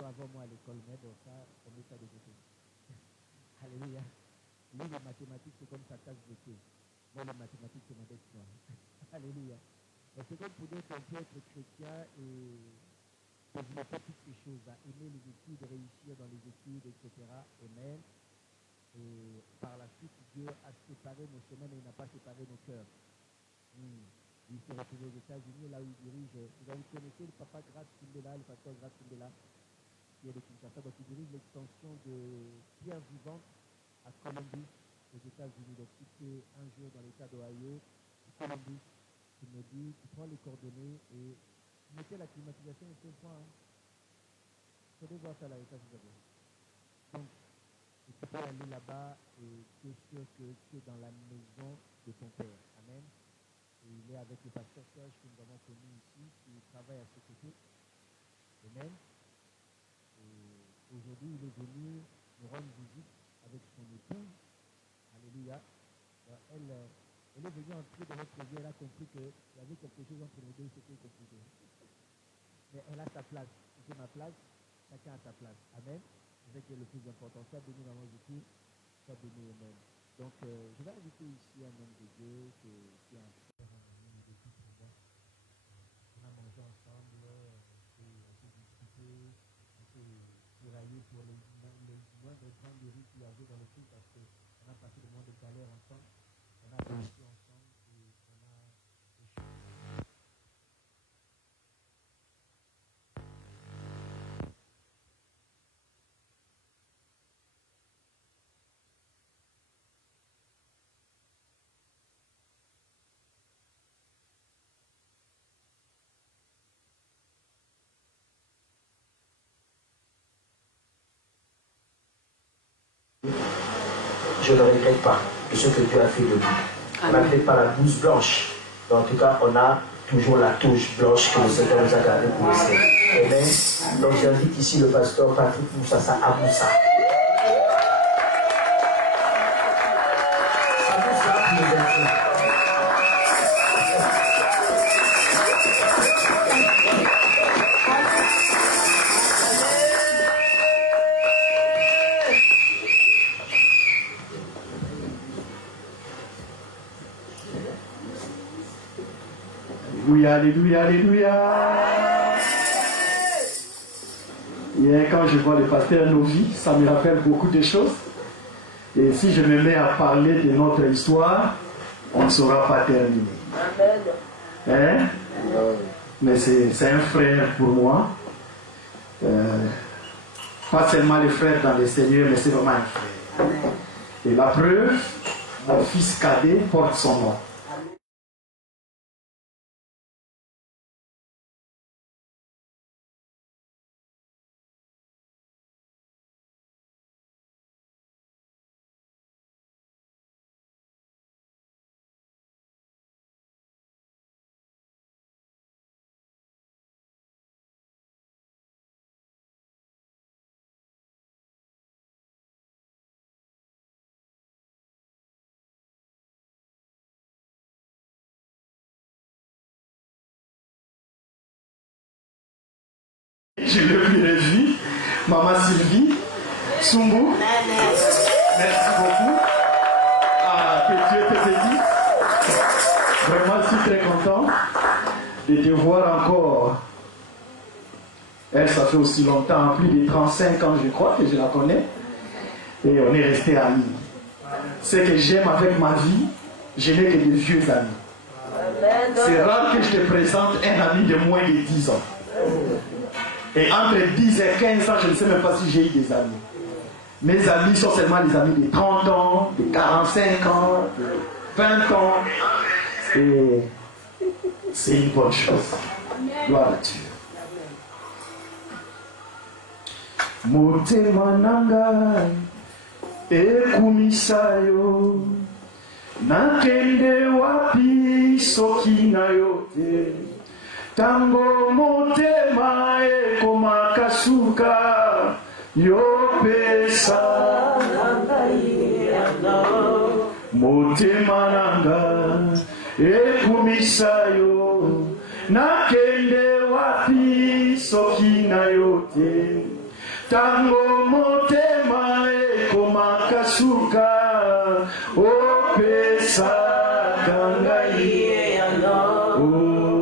toujours avant moi à l'école, mais bon, ça, on met ça de côté. Alléluia. Lui, les mathématiques, c'est comme sa tasse de thé. Moi, les mathématiques, c'est ma bête noire. Alléluia. Mais c'est comme pour dire qu'on peut être chrétien et développer toutes ces choses-là, aimer les études, réussir dans les études, etc. Amen. Et par la suite, Dieu a séparé nos chemins, mais il n'a pas séparé nos cœurs. Il s'est retrouvé aux États-Unis, là où il dirige. Vous connaissez le papa Grace Kundela, le pasteur Grace Kundela, qui est de Kinshasa. Donc, il dirige l'extension de Pierre Vivante à Columbus, aux États-Unis. Donc, si tu es un jour dans l'État d'Ohio, Columbus, tu me dis, tu prends les coordonnées et mettez la climatisation et c'est le point. Il faut voir ça là, ça vous avez. Donc, tu peux aller là-bas et tu es sûr que tu es dans la maison de ton Père. Amen. Et il est avec le pasteur Serge que nous avons connu ici, qui travaille à ses côtés. Amen. Et aujourd'hui, il est venu nous rendre visite avec son épouse. Alléluia. Elle est venue entrer dans notre vie, elle a compris qu'il y avait quelque chose entre nous deux, c'était compliqué. Mais elle a sa place. C'est ma place, chacun a sa place. Amen. C'est ça qui est le plus important. Sois béni dans nos études, sois béni Amen. Donc, je vais inviter ici un homme de Dieu qui est un frère, un ami depuis 3 ans. On a mangé ensemble, on s'est discuté, on s'est tiraillé pour les moindres grands mérites qu'il y avait dans le truc parce qu'on a passé le mois de galère ensemble, on a réussi ensemble et on a échangé. Je ne regrette pas de ce que Dieu a fait de nous. On n'a peut-être pas la blouse blanche, mais en tout cas, on a toujours la touche blanche que le Seigneur nous a gardée pour le Seigneur. Amen. Donc j'invite ici le pasteur Patrick Moussassa Amoussa. Alléluia, alléluia. Hier, quand je vois le pasteur Novi, ça me rappelle beaucoup de choses. Et si je me mets à parler de notre histoire, on ne saura pas terminer. Hein? Mais c'est un frère pour moi. Pas seulement le frère dans le Seigneur, mais c'est vraiment un frère. Et la preuve, mon fils cadet porte son nom. Je le lui réjouis. Maman Sylvie, Sumbu, merci beaucoup. Que Dieu te bénisse. Vraiment, je suis très content de te voir encore. Elle, ça fait aussi longtemps, plus de 35 ans, je crois, que je la connais. Et on est restés amis. Ce que j'aime avec ma vie, je n'ai que de vieux amis. C'est rare que je te présente un ami de moins de 10 ans. Et entre 10 et 15 ans, je ne sais même pas si j'ai eu des amis. Mes amis sont seulement les amis de 30 ans, de 45 ans, de 20 ans. Et c'est une bonne chose. Gloire à Dieu. Motema nanga ekumisayo nakende wapi soki na yo te. Tango motema ekoma kasuka yopesa motema nanga ekumisayo nakende wapi soki na yo te. tango motema ekoma kasuka opesa kangai o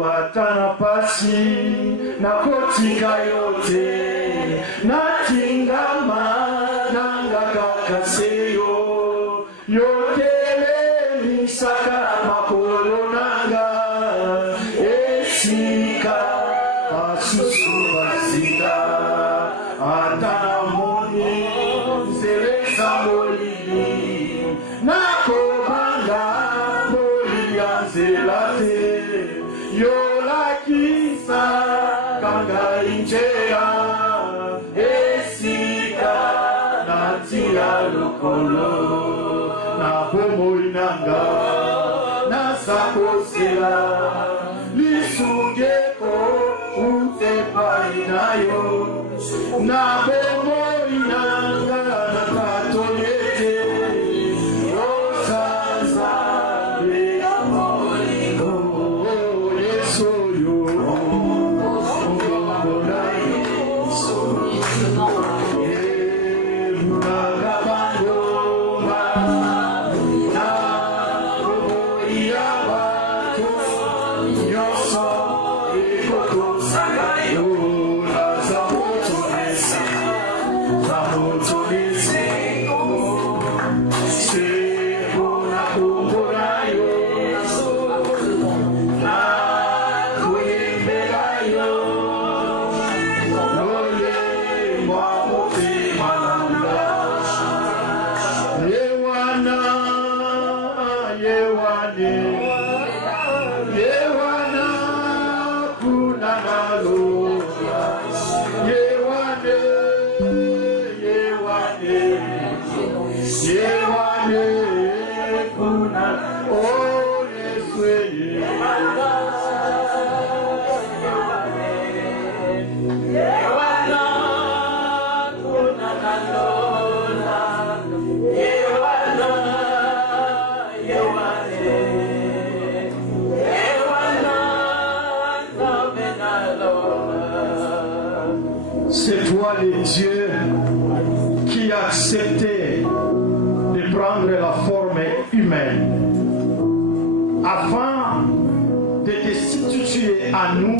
atana pasi nakotika yote natingama nangakakaseyo yotele misaka makolo nanga esika asusu basika atamoni zeleksa molili nakobanga molianzelate yolakisa kanga injea esika natia lokolo na bomoi nanga nasakosela lisungeko utepai nayo na bomoi nanga nakatoyete osanza C'est toi le Dieu qui a accepté de prendre la forme humaine afin de te substituer à nous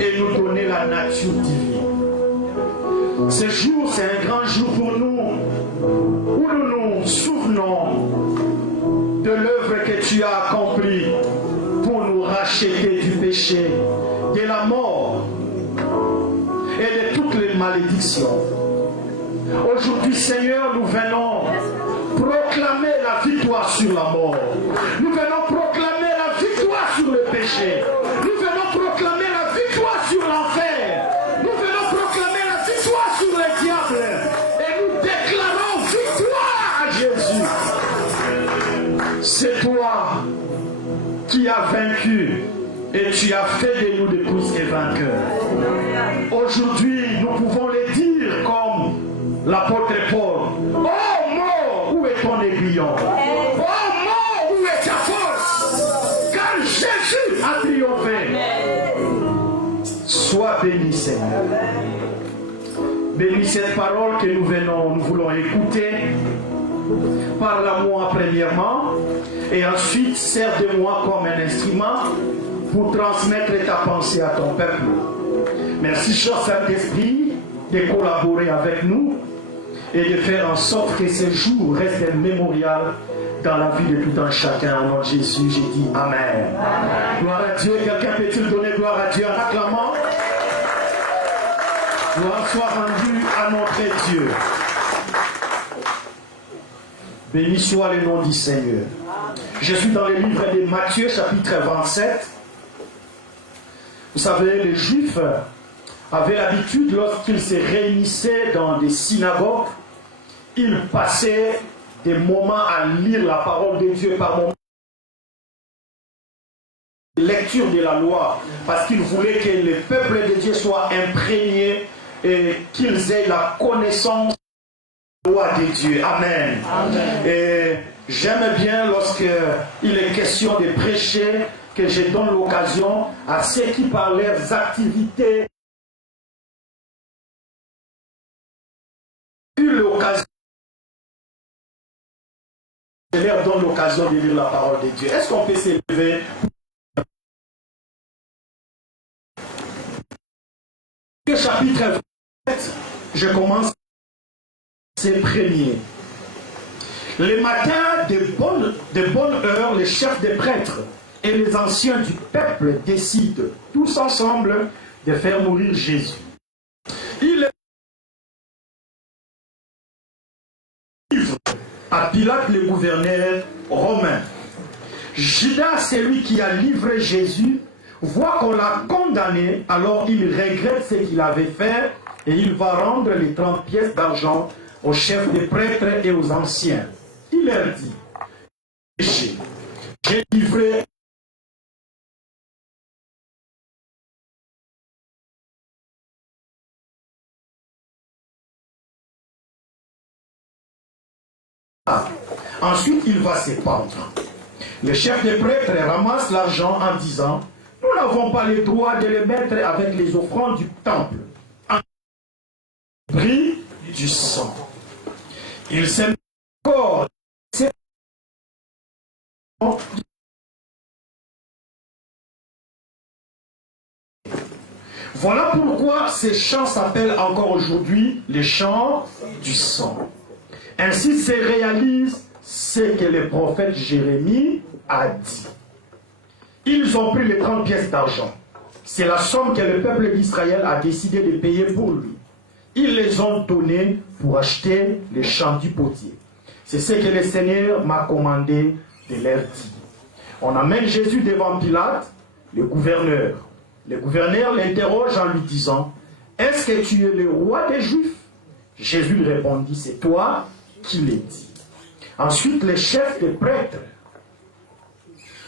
et nous donner la nature divine. Ce jour, c'est un grand jour pour nous où nous nous souvenons de l'œuvre que tu as accomplie pour nous racheter du péché, de la mort et de toutes les malédictions. Aujourd'hui, Seigneur, nous venons proclamer la victoire sur la mort. Nous venons proclamer la victoire sur le péché. Nous venons proclamer la victoire sur l'enfer. Nous venons proclamer la victoire sur le diable. Et nous déclarons victoire à Jésus. C'est toi qui as vaincu et tu as fait de nous des plus que vainqueurs. Aujourd'hui, nous pouvons le dire comme l'apôtre Paul. Oh mort, où est ton aiguillon? Oh mort, où est ta force? Car Jésus a triomphé. Sois béni, Seigneur. Bénis cette parole que nous voulons écouter. Parle-moi premièrement et ensuite sers de moi comme un instrument pour transmettre ta pensée à ton peuple. Merci, cher Saint-Esprit, de collaborer avec nous et de faire en sorte que ce jour reste un mémorial dans la vie de tout un chacun. Au nom de Jésus, j'ai dit Amen. Amen. Gloire à Dieu. Quelqu'un peut-il donner gloire à Dieu en acclamant? Gloire soit rendue à notre Dieu. Béni soit le nom du Seigneur. Je suis dans le livre de Matthieu, chapitre 27. Vous savez, les Juifs avaient l'habitude, lorsqu'ils se réunissaient dans des synagogues, ils passaient des moments à lire la parole de Dieu par moment. Lecture de la loi, parce qu'ils voulaient que le peuple de Dieu soit imprégné et qu'ils aient la connaissance de la loi de Dieu. Amen. Amen. Et j'aime bien lorsqu'il est question de prêcher, que je donne l'occasion à ceux qui par leurs activités l'occasion de lire la parole de Dieu. Est-ce qu'on peut s'élever? Chapitre 27, je commence ces premiers. Le matin, de bonne heure, les chefs des prêtres et les anciens du peuple décident tous ensemble de faire mourir Jésus. Il livre à Pilate le gouverneur romain. Judas, celui qui a livré Jésus, voit qu'on l'a condamné, alors il regrette ce qu'il avait fait et il va rendre les 30 pièces d'argent aux chefs des prêtres et aux anciens. Il leur dit, j'ai livré ensuite il va se pendre. Le chef des prêtres ramasse l'argent en disant, nous n'avons pas le droit de le mettre avec les offrandes du temple. En prix du sang. Il s'est encore. Voilà pourquoi ces chants s'appellent encore aujourd'hui les chants du sang. Ainsi se réalise ce que le prophète Jérémie a dit. Ils ont pris les 30 pièces d'argent. C'est la somme que le peuple d'Israël a décidé de payer pour lui. Ils les ont données pour acheter les champs du potier. C'est ce que le Seigneur m'a commandé de leur dire. On amène Jésus devant Pilate, le gouverneur. Le gouverneur l'interroge en lui disant, « Est-ce que tu es le roi des Juifs ?» Jésus lui répondit, « C'est toi qui l'as dit. » Ensuite, les chefs des prêtres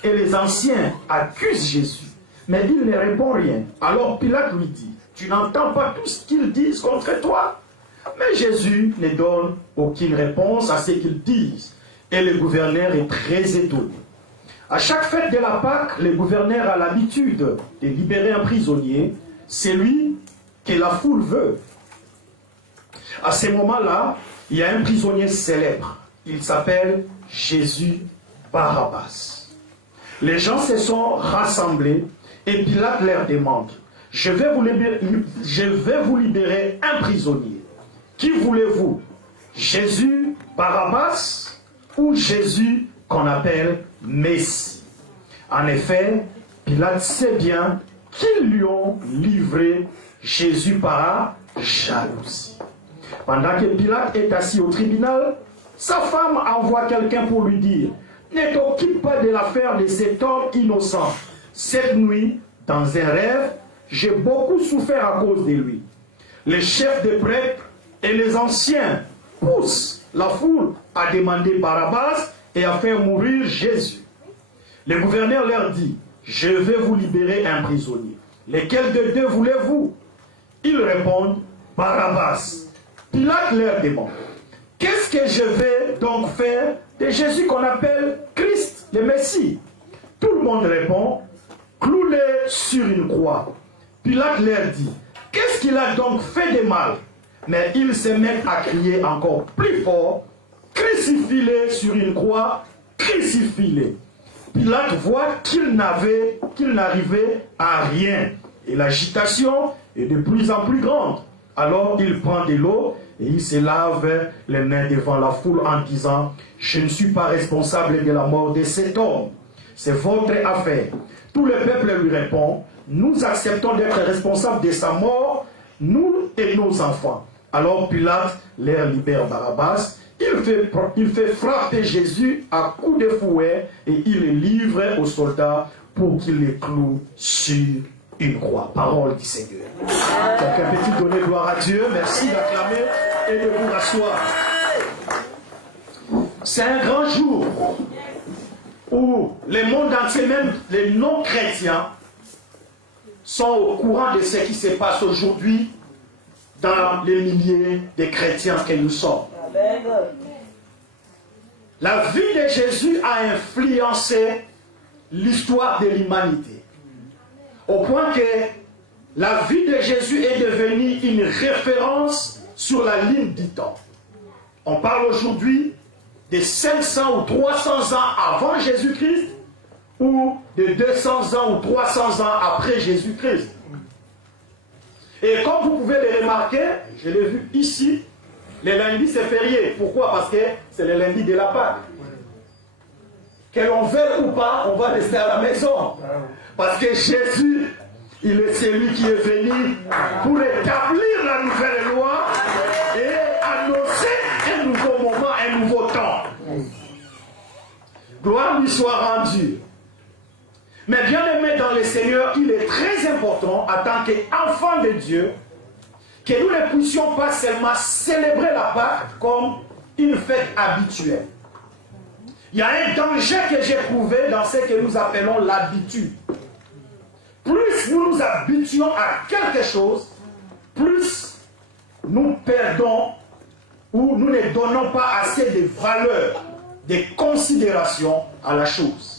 et les anciens accusent Jésus, mais il ne répond rien. Alors Pilate lui dit, « Tu n'entends pas tout ce qu'ils disent contre toi ?» Mais Jésus ne donne aucune réponse à ce qu'ils disent, et le gouverneur est très étonné. À chaque fête de la Pâque, le gouverneur a l'habitude de libérer un prisonnier, celui que la foule veut. À ce moment-là, il y a un prisonnier célèbre. Il s'appelle Jésus Barabbas. Les gens se sont rassemblés et Pilate leur demande, je vais vous libérer un prisonnier. Qui voulez-vous? Jésus Barabbas ou Jésus qu'on appelle Messie? En effet, Pilate sait bien qu'ils lui ont livré Jésus par jalousie. Pendant que Pilate est assis au tribunal, sa femme envoie quelqu'un pour lui dire, ne t'occupe pas de l'affaire de cet homme innocent. Cette nuit, dans un rêve, j'ai beaucoup souffert à cause de lui. Les chefs des prêtres et les anciens poussent la foule à demander Barabbas et à faire mourir Jésus. Le gouverneur leur dit, je vais vous libérer un prisonnier. Lequel de deux voulez-vous? Ils répondent, Barabbas. Pilate leur demande, qu'est-ce que je vais donc faire de Jésus qu'on appelle Christ, le Messie? Tout le monde répond, cloue-le sur une croix. Pilate leur dit, qu'est-ce qu'il a donc fait de mal? Mais ils se mettent à crier encore plus fort, crucifie-le sur une croix, crucifie-le. Pilate voit qu'il n'arrivait à rien et l'agitation est de plus en plus grande. Alors il prend de l'eau et il se lave les mains devant la foule en disant, je ne suis pas responsable de la mort de cet homme, c'est votre affaire. Tout le peuple lui répond, nous acceptons d'être responsables de sa mort, nous et nos enfants. Alors Pilate leur libère Barabbas, il fait frapper Jésus à coups de fouet et il le livre aux soldats pour qu'ils le clouent sur une croix. Parole du Seigneur. Quelqu'un peut-il donner gloire à Dieu? Merci d'acclamer et de vous rasseoir. C'est un grand jour où le monde entier, même les non-chrétiens, sont au courant de ce qui se passe aujourd'hui dans les milliers de chrétiens que nous sommes. La vie de Jésus a influencé l'histoire de l'humanité. Au point que la vie de Jésus est devenue une référence sur la ligne du temps. On parle aujourd'hui de 500 ou 300 ans avant Jésus-Christ ou de 200 ans ou 300 ans après Jésus-Christ. Et comme vous pouvez le remarquer, je l'ai vu ici, les lundis c'est férié. Pourquoi? Parce que c'est le lundi de la Pâque. Que l'on veuille ou pas, on va rester à la maison. Parce que Jésus, il est celui qui est venu pour établir la nouvelle loi et annoncer un nouveau moment, un nouveau temps. Gloire lui soit rendue. Mais bien aimé dans le Seigneur, il est très important, en tant qu'enfant de Dieu, que nous ne puissions pas seulement célébrer la Pâque comme une fête habituelle. Il y a un danger que j'ai trouvé dans ce que nous appelons l'habitude. Plus nous nous habituons à quelque chose, plus nous perdons ou nous ne donnons pas assez de valeur, de considération à la chose.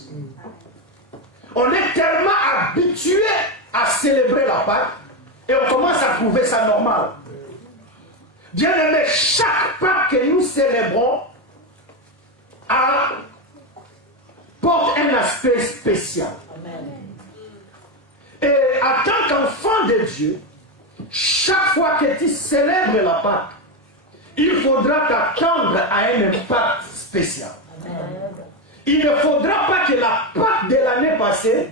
On est tellement habitué à célébrer la Pâque et on commence à trouver ça normal. Bien aimé, chaque Pâque que nous célébrons porte un aspect spécial. Et en tant qu'enfant de Dieu, chaque fois que tu célèbres la Pâque, il faudra t'attendre à un impact spécial. Il ne faudra pas que la Pâque de l'année passée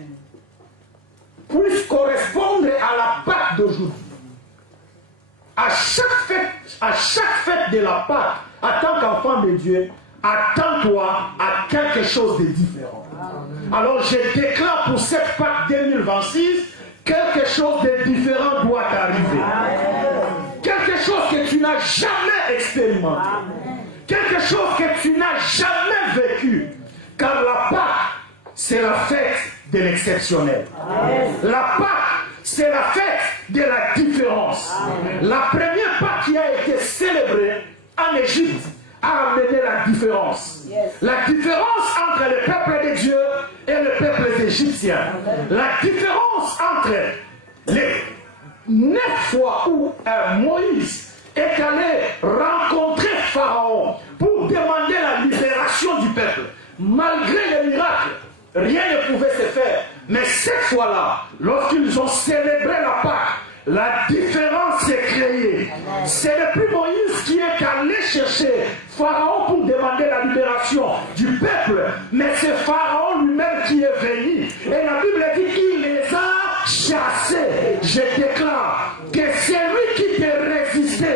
puisse correspondre à la Pâque d'aujourd'hui. À chaque fête de la Pâque, en tant qu'enfant de Dieu, attends-toi à quelque chose de différent. Alors je déclare pour cette Pâque 2026, quelque chose de différent doit arriver. Quelque chose que tu n'as jamais expérimenté. Quelque chose que tu n'as jamais vécu. Car la Pâque, c'est la fête de l'exceptionnel. La Pâque, c'est la fête de la différence. La première Pâque qui a été célébrée en Égypte a amené la différence. La différence entre le peuple de Dieu et le peuple égyptien. La différence entre les 9 fois où Moïse est allé rencontrer Pharaon pour demander la libération du peuple. Malgré les miracles, rien ne pouvait se faire. Mais cette fois-là, lorsqu'ils ont célébré la Pâque, la différence s'est créée. Ce n'est plus Moïse qui est allé chercher Pharaon pour demander la libération du peuple, mais c'est Pharaon lui-même qui est venu. Et la Bible dit qu'il les a chassés. Je déclare que c'est lui qui t'a résisté,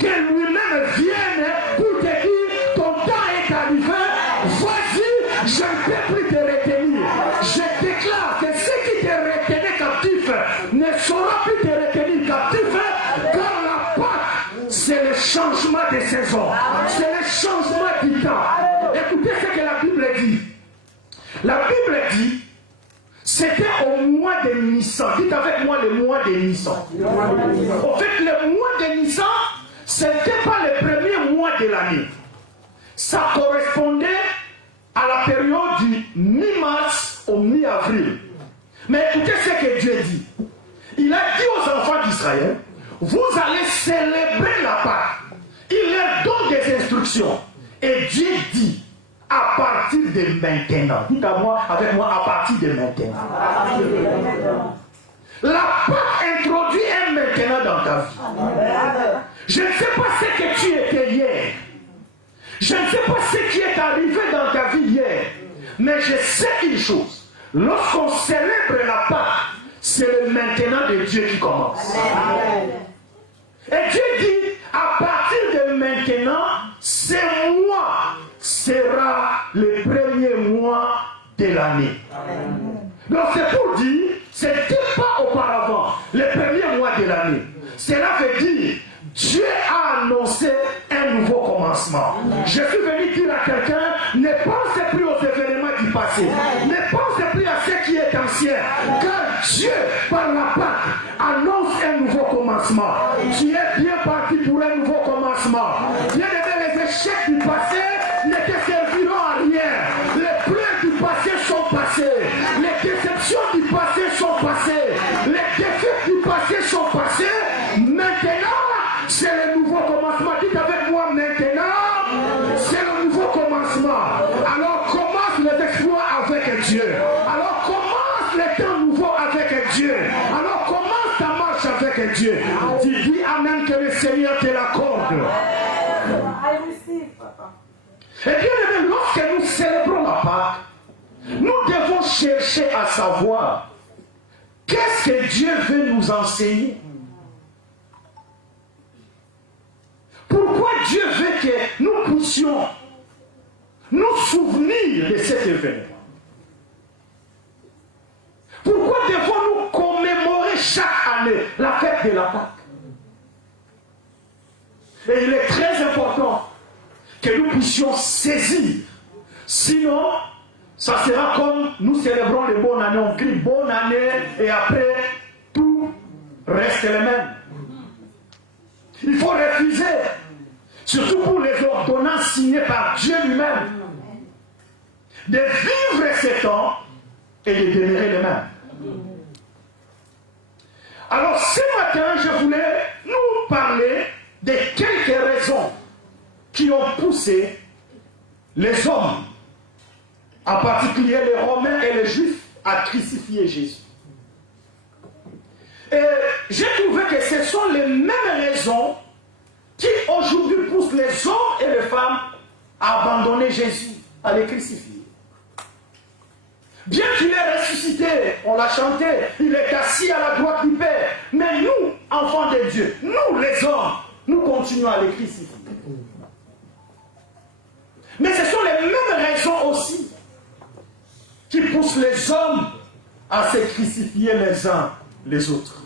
que lui-même vienne pour te dire ton temps est arrivé, vas-y, je ne peux plus te retenir. Je déclare que ceux qui te retenaient captif ne saura plus te retenir captif, car la Pâque, c'est le changement des saisons, c'est le changement du temps. Écoutez ce que la Bible dit. La Bible dit, c'était au mois de Nissan. Dites avec moi le mois de Nissan. En fait, le mois de Nissan, ce n'était pas le premier mois de l'année. Ça correspondait à la période du mi-mars au mi-avril. Mais écoutez ce que Dieu dit. Il a dit aux enfants d'Israël, vous allez célébrer la Pâque. Il leur donne des instructions. Et Dieu dit, à partir de maintenant. Dites avec moi, à partir de maintenant. La Pâque introduit un maintenant dans ta vie. Je ne sais pas ce que tu étais hier. Je ne sais pas ce qui est arrivé dans ta vie hier. Mais je sais une chose. Lorsqu'on célèbre la Pâque, c'est le maintenant de Dieu qui commence. Et Dieu dit, à partir de maintenant, ce mois sera le premier mois de l'année. Donc c'est pour dire, ce n'était pas auparavant le premier mois de l'année. Cela veut dire, Dieu a annoncé un nouveau commencement. Je suis venu dire à quelqu'un, ne pensez plus aux événements du passé. Ne pensez plus à ce qui est ancien. Car Dieu, par la Pâque, annonce un nouveau commencement. Tu es bien parti pour un nouveau commencement. Bien aimé, les échecs du passé ne te serviront à rien. Les pleurs du passé sont passés. Les déceptions du passé sont passées. Les défaites du passé sont passées. Maintenant, c'est le nouveau commencement. Dites avec moi maintenant, c'est le nouveau commencement. Dieu. Dis amen, que le Seigneur te l'accorde. Et bien aimé, lorsque nous célébrons la Pâque, nous devons chercher à savoir qu'est-ce que Dieu veut nous enseigner. Pourquoi Dieu veut que nous puissions nous souvenir de cet événement? Pourquoi devons-nous commémorer chaque année la fête de la Pâque? Et il est très important que nous puissions saisir. Sinon, ça sera comme nous célébrons les bonnes années. On crie bonne année et après, tout reste le même. Il faut refuser, surtout pour les ordonnances signées par Dieu lui-même, de vivre ce temps et de demeurer les mêmes. Alors ce matin, je voulais nous parler de quelques raisons qui ont poussé les hommes, en particulier les Romains et les Juifs, à crucifier Jésus. Et j'ai trouvé que ce sont les mêmes raisons qui aujourd'hui poussent les hommes et les femmes à abandonner Jésus, à les crucifier. Bien qu'il ait ressuscité, on l'a chanté, il est assis à la droite du Père. Mais nous, enfants de Dieu, nous les hommes, nous continuons à les crucifier. Mais ce sont les mêmes raisons aussi qui poussent les hommes à se crucifier les uns les autres.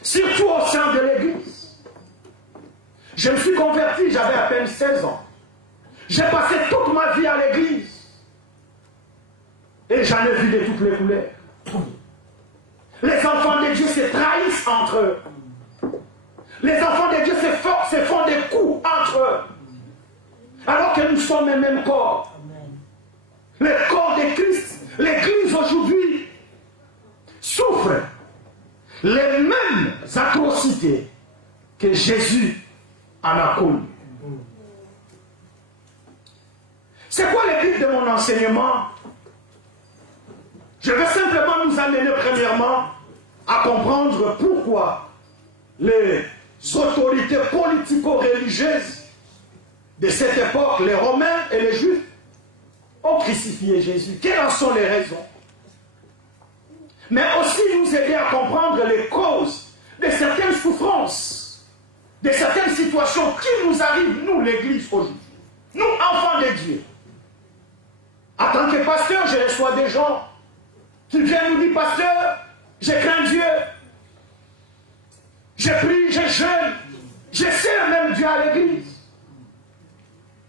Surtout au sein de l'Église. Je me suis converti, j'avais à peine 16 ans. J'ai passé toute ma vie à l'Église. Et j'en ai vu de toutes les couleurs. Les enfants de Dieu se trahissent entre eux. Les enfants de Dieu se font des coups entre eux. Alors que nous sommes le même corps. Le corps de Christ. L'Église aujourd'hui souffre les mêmes atrocités que Jésus en a connues. C'est quoi le but de mon enseignement? Je vais simplement nous amener premièrement à comprendre pourquoi les autorités politico-religieuses de cette époque, les Romains et les Juifs, ont crucifié Jésus. Quelles en sont les raisons? Mais aussi nous aider à comprendre les causes de certaines souffrances, de certaines situations qui nous arrivent, nous, l'Église, aujourd'hui. Nous, enfants de Dieu. En tant que pasteur, je reçois des gens qui viennent nous dire, pasteur, je crains Dieu, je prie, je jeûne, je sers même Dieu à l'église.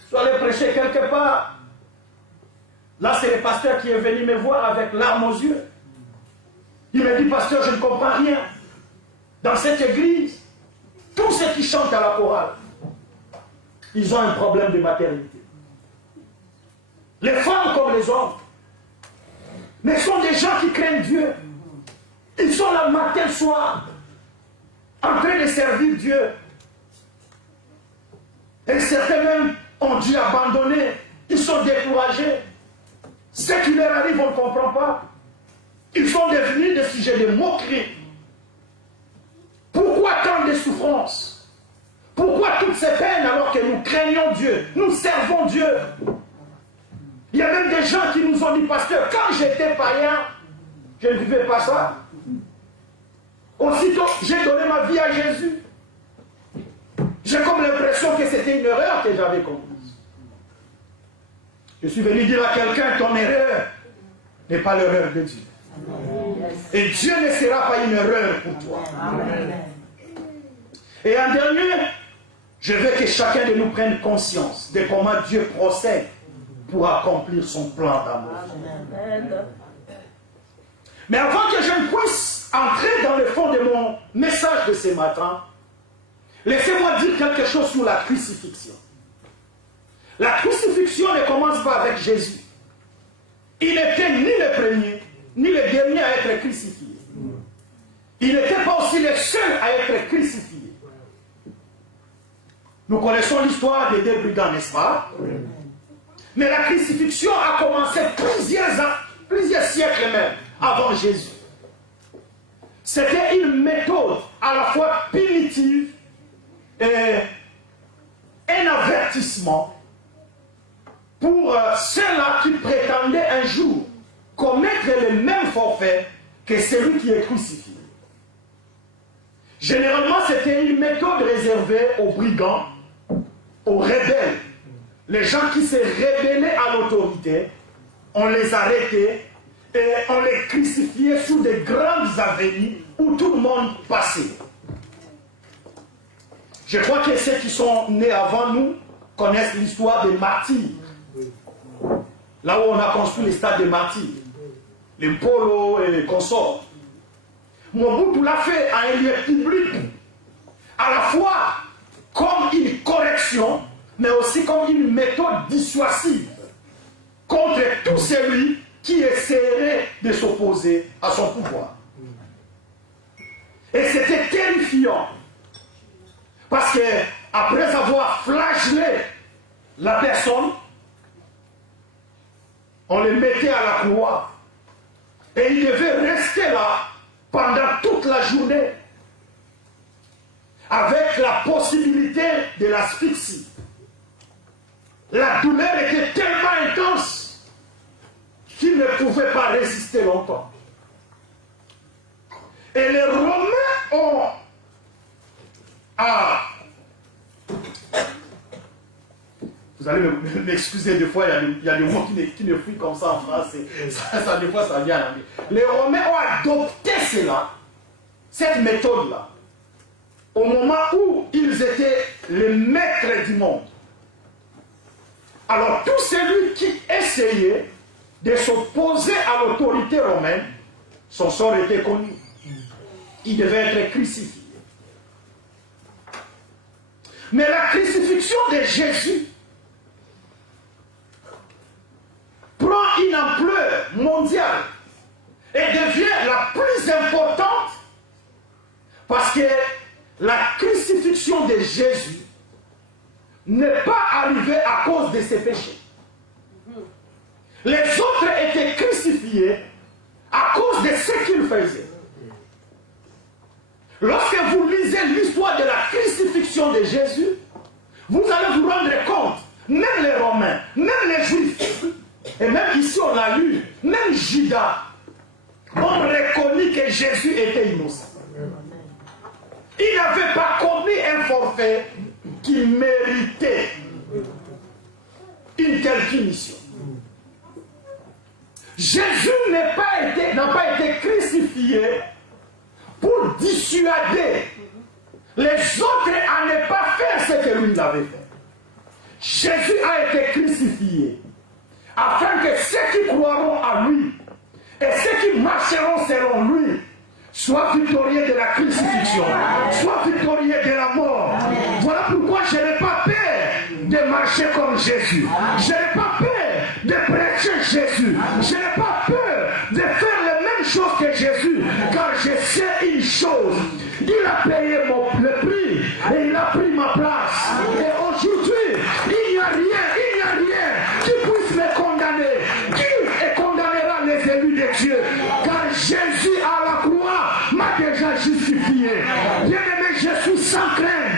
Je dois aller prêcher quelque part. Là, c'est le pasteur qui est venu me voir avec larmes aux yeux. Il me dit, pasteur, je ne comprends rien. Dans cette église, tous ceux qui chantent à la chorale, ils ont un problème de maternité. Les femmes comme les hommes. Mais ce sont des gens qui craignent Dieu. Ils sont là matin, soir, en train de servir Dieu. Et certains même ont dû abandonner. Ils sont découragés. Ce qui leur arrive, on ne comprend pas. Ils sont devenus des sujets de moquerie. Pourquoi tant de souffrances? Pourquoi toutes ces peines alors que nous craignons Dieu? Nous servons Dieu. Il y a même des gens qui nous ont dit, pasteur, quand j'étais païen, je ne vivais pas ça. Aussitôt, j'ai donné ma vie à Jésus. J'ai comme l'impression que c'était une erreur que j'avais commise. Je suis venu dire à quelqu'un, ton erreur n'est pas l'erreur de Dieu. Et Dieu ne sera pas une erreur pour toi. Et en dernier, je veux que chacun de nous prenne conscience de comment Dieu procède pour accomplir son plan d'amour. Mais avant que je ne puisse entrer dans le fond de mon message de ce matin, laissez-moi dire quelque chose sur la crucifixion. La crucifixion ne commence pas avec Jésus. Il n'était ni le premier, ni le dernier à être crucifié. Il n'était pas aussi le seul à être crucifié. Nous connaissons l'histoire des deux brigands, n'est-ce pas? Mais la crucifixion a commencé plusieurs siècles même avant Jésus. c'était une méthode à la fois punitive et un avertissement pour ceux-là qui prétendaient un jour commettre le même forfait que celui qui est crucifié. Généralement, c'était une méthode réservée aux brigands, aux rebelles. Les gens qui se rebellaient à l'autorité, on les arrêtait et on les crucifiait sous des grandes avenues où tout le monde passait. Je crois que ceux qui sont nés avant nous connaissent l'histoire des martyrs. Là où on a construit les stades des martyrs, les polos et les consorts. Mobutu l'a fait à un lieu public, à la fois comme une correction, mais aussi comme une méthode dissuasive contre tout celui qui essaierait de s'opposer à son pouvoir. Et c'était terrifiant, parce que après avoir flagellé la personne, on le mettait à la croix et il devait rester là pendant toute la journée avec la possibilité de l'asphyxie. La douleur était tellement intense qu'il ne pouvait pas résister longtemps. Et les Romains ont vous allez m'excuser, des fois il y a des mots qui ne fuient comme ça en français. Ça, des fois ça vient en anglais. Les Romains ont adopté cela, cette méthode-là, au moment où ils étaient les maîtres du monde. Alors tout celui qui essayait de s'opposer à l'autorité romaine, son sort était connu. Il devait être crucifié. Mais la crucifixion de Jésus prend une ampleur mondiale et devient la plus importante parce que la crucifixion de Jésus n'est pas arrivée à cause de ses péchés. Les autres étaient crucifiés à cause de ce qu'ils faisaient. Lorsque vous lisez l'histoire de la crucifixion de Jésus, vous allez vous rendre compte, même les Romains, même les Juifs, et même ici on a lu, même Judas, ont reconnu que Jésus était innocent. Il n'avait pas commis un forfait qui méritait une telle punition. Jésus n'a pas été crucifié pour dissuader les autres à ne pas faire ce que lui avait fait. Jésus a été crucifié afin que ceux qui croiront à lui et ceux qui marcheront selon lui soient victorieux de la crucifixion, soient victorieux de la mort. Voilà pourquoi je n'ai pas peur de marcher comme Jésus. Je n'ai pas peur de prêcher Jésus. Je n'ai pas peur de faire les mêmes choses que Jésus, car je sais une chose. Il a payé le prix et il a pris ma place. Et aujourd'hui, il n'y a rien qui puisse me condamner. Qui condamnera les élus de Dieu? Car Jésus à la croix m'a déjà justifié. Bien-aimé, je suis sans crainte.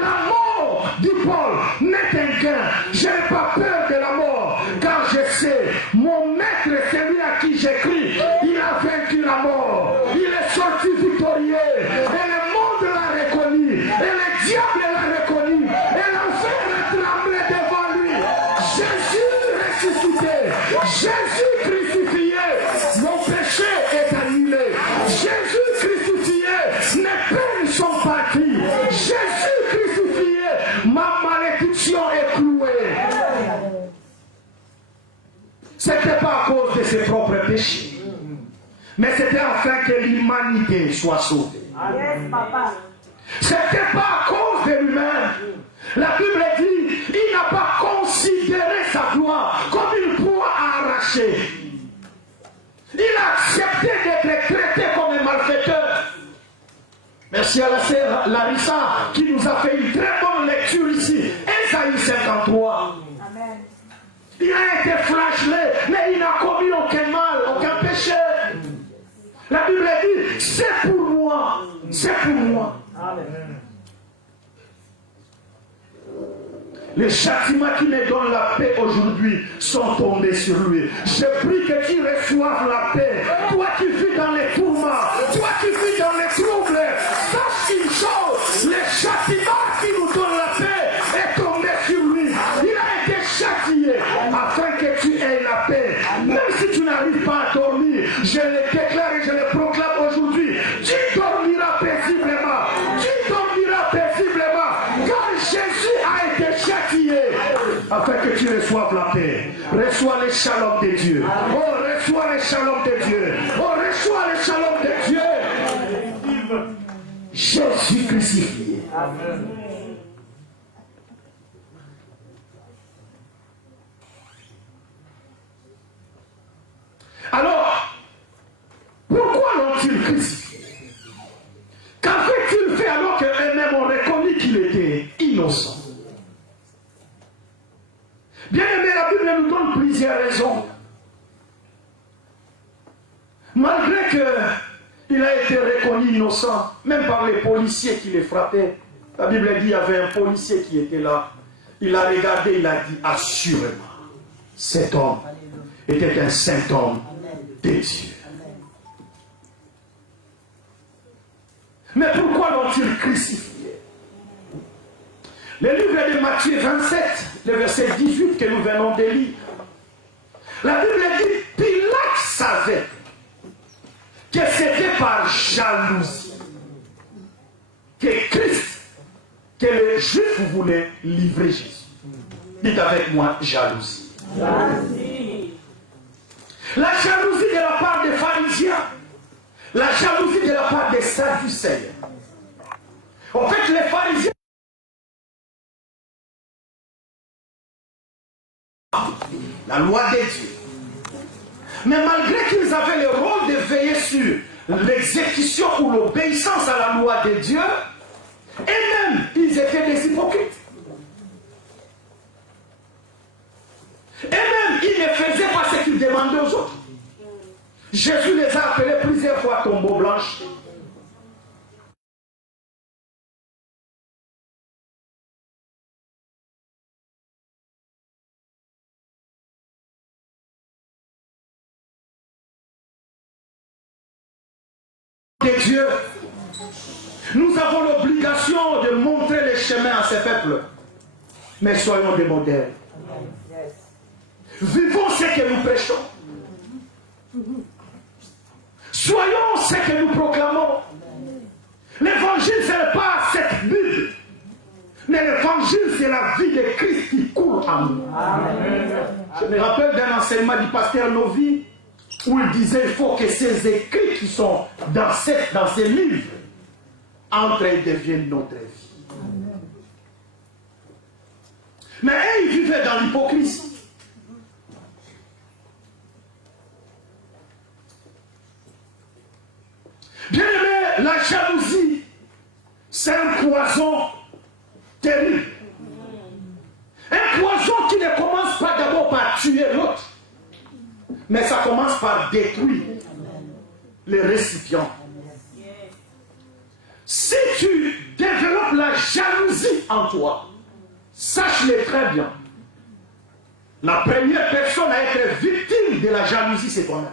La mort du Paul n'est un gain. Je n'ai pas peur de la mort, car je sais, mon maître, celui à qui j'écris, il a vaincu la mort. Il est sorti victorieux. Et le monde l'a reconnu. Et le diable l'a reconnu. Et l'enfer a tremblé devant lui. Jésus ressuscité. Jésus crucifié. Mon péché est annulé. Jésus crucifié. Mes peines sont parties. Jésus crucifié. Ma malédiction est clouée. Ce n'était pas à cause de ses propres péchés, mais c'était afin que l'humanité soit sauvée. Ce n'était pas à cause de lui-même. La Bible dit, il n'a pas considéré sa gloire comme une proie à arracher. Il a accepté d'être traité comme un malfaiteur. Merci à la sœur Larissa qui nous a fait une très bonne lecture ici. Ésaïe 53. Amen. Il a été flagellé, mais il n'a commis aucun mal, aucun péché. La Bible dit, c'est pour moi moi, c'est pour moi. Les châtiments qui me donnent la paix aujourd'hui sont tombés sur lui. Je prie que tu reçoives la paix. Toi qui vis dans les tourments, toi qui vis dans les troubles, sache une chose, le châtiment qui nous donne la paix est tombé sur lui. Il a été châtié afin que tu aies la paix. Même si tu n'arrives pas à dormir, je le déclare et je le proclame aujourd'hui. Tu dormiras paisiblement. Tu dormiras paisiblement. Car Jésus a été châtié afin que tu reçoives la paix. Reçois le shalom de Dieu. Oh, reçois le shalom de Dieu. Oh, reçois le shalom de Dieu. Jésus crucifié. Amen. Alors, pourquoi l'ont-ils crucifié? Qu'avait-il fait alors qu'eux-mêmes ont reconnu qu'il était innocent? Bien aimé, la Bible nous donne plusieurs raisons. Malgré qu'il a été reconnu innocent, même par les policiers qui les frappaient, la Bible dit qu'il y avait un policier qui était là. Il a regardé, il a dit assurément, cet homme était un saint homme de Dieu. Mais pourquoi l'ont-ils crucifié? Le livre de Matthieu 27, le verset 18 que nous venons de lire, la Bible dit, Pilate savait que c'était par jalousie que Christ, que les Juifs voulaient livrer Jésus. Dites avec moi, jalousie. Jalousie. La jalousie de la part des pharisiens, la jalousie de la part des sadducéens. En fait, les pharisiens, la loi de Dieu. Mais malgré qu'ils avaient le rôle de veiller sur l'exécution ou l'obéissance à la loi de Dieu, et même ils étaient des hypocrites. Et même ils ne faisaient pas ce qu'ils demandaient aux autres. Jésus les a appelés plusieurs fois tombeaux blanches. De Dieu, nous avons l'obligation de montrer les chemins à ce peuple. Mais soyons des modèles. Vivons ce que nous prêchons. Soyons ce que nous proclamons. L'évangile, ce n'est pas cette Bible. Mais l'évangile, c'est la vie de Christ qui coule en nous. Je me rappelle d'un enseignement du pasteur Novi où il disait qu'il faut que ces écrits qui sont dans ces livres entrent et deviennent notre vie. Mais eux, ils vivaient dans l'hypocrisie. Bien aimé, la jalousie, c'est un poison terrible. Un poison qui ne commence pas d'abord par tuer l'autre, mais ça commence par détruire les récipients. Si tu développes la jalousie en toi, sache-le très bien. La première personne à être victime de la jalousie, c'est toi-même.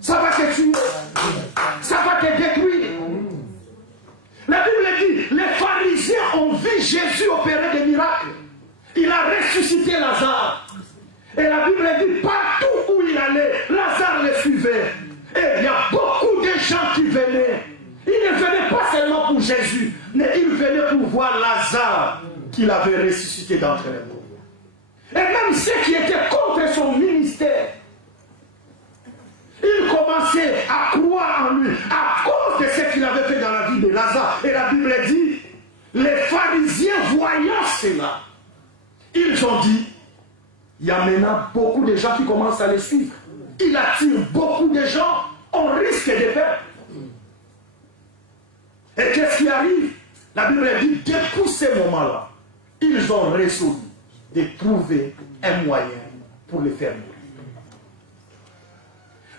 Ça va te tuer. Ça va te détruire. La Bible dit, les pharisiens ont vu Jésus opérer des miracles. Il a ressuscité Lazare. Et la Bible dit, partout où il allait, Lazare le suivait. Et il y a beaucoup de gens qui venaient. Ils ne venaient pas seulement pour Jésus, mais ils venaient pour voir Lazare qu'il avait ressuscité d'entre les morts. Et même ceux qui étaient contre son ministère, ils commençaient à croire en lui à cause de ce qu'il avait fait dans la vie de Lazare. Et la Bible dit, les pharisiens voyant cela, ils ont dit, il y a maintenant beaucoup de gens qui commencent à les suivre. Il attire beaucoup de gens, on risque de perdre. Et qu'est-ce qui arrive? La Bible dit, depuis ce moment-là, ils ont résolu de trouver un moyen pour les faire mourir.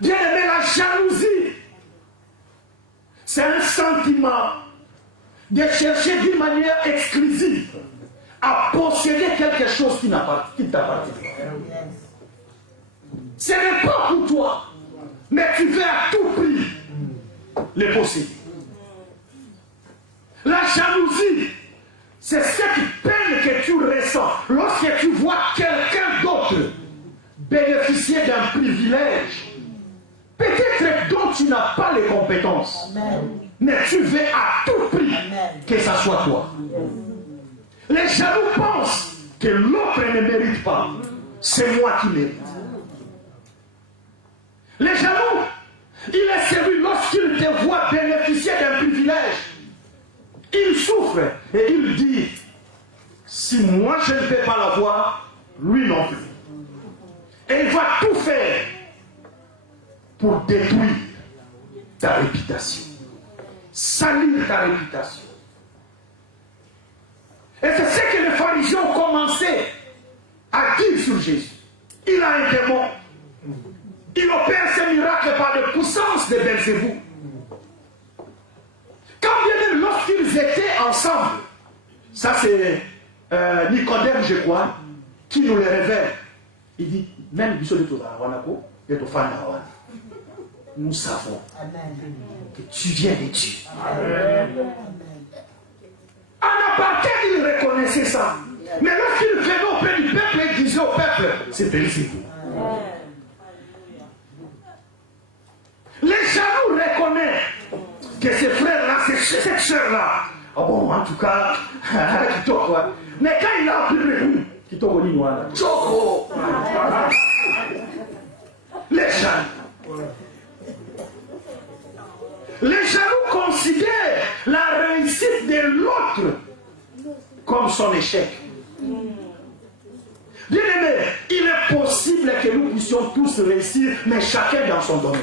Bien aimé, la jalousie, c'est un sentiment de chercher d'une manière exclusive à posséder quelque chose qui t'appartient pas. Ce n'est pas pour toi, mais tu veux à tout prix les posséder. La jalousie, c'est cette peine que tu ressens lorsque tu vois quelqu'un d'autre bénéficier d'un privilège, peut-être dont tu n'as pas les compétences. Amen. Mais tu veux à tout prix que ça soit toi. Les jaloux pensent que l'autre ne mérite pas. C'est moi qui mérite. Les jaloux, il est celui lorsqu'il te voit bénéficier d'un privilège, il souffre et il dit, si moi je ne peux pas l'avoir, lui non plus. Et il va tout faire pour détruire ta réputation, salir ta réputation. Et c'est ce que les pharisiens ont commencé à dire sur Jésus. Il a un démon. Il opère ses miracles par la puissance de Belzébuth. Quand bien même lorsqu'ils étaient ensemble, ça c'est Nicodème, je crois, qui nous le révèle. Il dit, même nous savons que tu viens de Dieu. En aparté, il reconnaissait ça. Mais lorsqu'il venait auprès du peuple, il disait au peuple, c'est Belzébuth. Les jaloux reconnaissent que ces frères-là, cette sœur-là, ah bon, en tout cas, mais quand il a appris, les jaloux. Les jaloux considèrent la réussite de l'autre comme son échec. Bien aimé, il est possible que nous puissions tous réussir, mais chacun dans son domaine.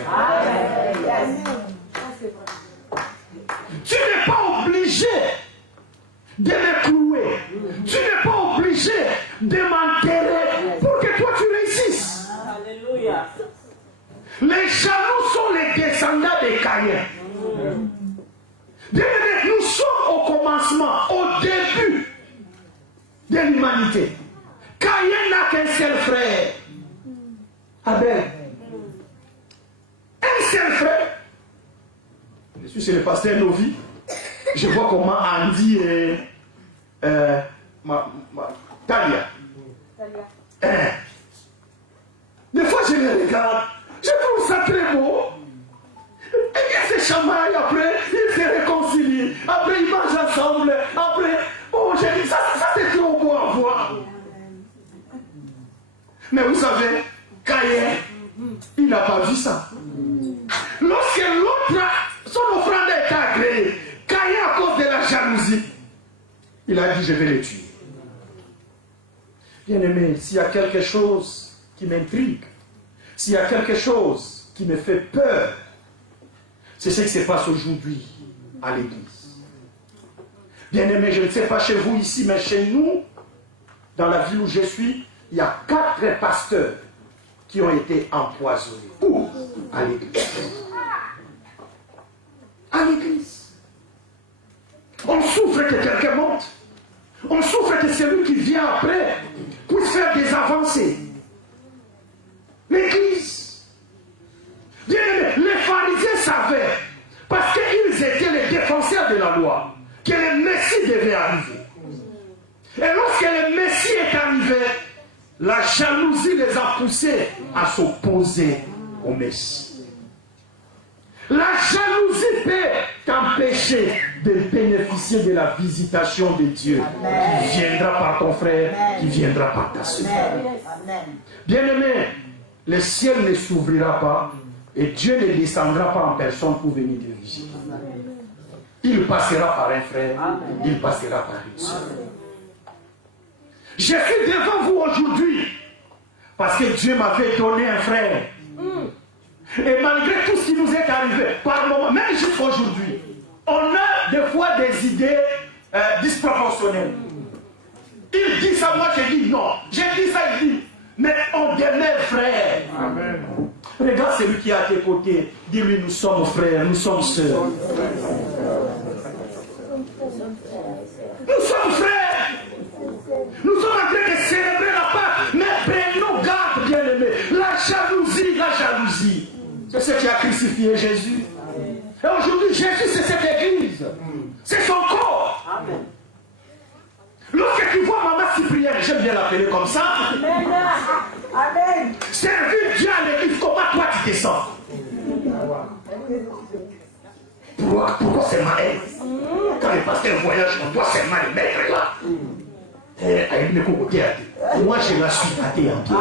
Tu n'es pas obligé de me clouer. Tu n'es pas obligé de m'enterrer pour que toi tu réussisses. Alléluia. Les jaloux sont les descendants de Caïn. Bien aimé, nous sommes au commencement, au début de l'humanité. Caïn n'a qu'un seul frère, Abel. Un seul frère. Je suis chez le pasteur Novi. Je vois comment Andy et Talia. Des fois, je les regarde. Je trouve ça très beau. Et ils se chamaillent après, ils se réconcilient. Après, ils mangent ensemble. Après, oh, j'ai dit ça c'est trop beau à voir. Mais vous savez, Caïn, il n'a pas vu ça. Lorsque l'autre, son offrande est agréée, Caïn, à cause de la jalousie, il a dit, je vais le tuer. Bien aimé, s'il y a quelque chose qui m'intrigue, s'il y a quelque chose qui me fait peur, c'est ce qui se passe aujourd'hui à l'église. Bien aimé, je ne sais pas chez vous ici, mais chez nous, dans la ville où je suis, il y a 4 pasteurs qui ont été empoisonnés. Où? À l'église. À l'église. On souffre que quelqu'un monte. On souffre que celui qui vient après puisse faire des avancées. L'église. Bien aimé, les pharisiens savaient, parce qu'ils étaient les défenseurs de la loi, que le Messie devait arriver. Et lorsque le Messie est arrivé, la jalousie les a poussés à s'opposer au Messie. La jalousie peut t'empêcher de bénéficier de la visitation de Dieu. Amen. Qui viendra par ton frère, amen. Qui viendra par ta soeur. Bien-aimé, le ciel ne s'ouvrira pas et Dieu ne descendra pas en personne pour venir te visiter. Il passera par un frère, amen. Il passera par une soeur. Je suis devant vous aujourd'hui parce que Dieu m'avait donné un frère. Et malgré tout ce qui nous est arrivé, par moment, même jusqu'à aujourd'hui, on a des fois des idées disproportionnelles. Il dit ça, moi je dis non. J'ai dit ça, il dit, mais on demeure frère. Amen. Regarde celui qui est à tes côtés. Dis-lui, nous sommes frères, nous sommes sœurs. Nous sommes frères. Nous sommes en train de célébrer la Pâque. Mais prenons garde, bien-aimés. La jalousie. C'est ce qui a crucifié Jésus. Et aujourd'hui, Jésus, c'est cette église. C'est son corps. Amen. Lorsque tu vois Maman Cyprienne, j'aime bien l'appeler comme ça. Amen. Servir Dieu à l'église, comment toi tu te sens? Pourquoi c'est ma haine? Quand le pasteur voyage, on doit seulement le mettre là. Moi, je la suis athée en pied.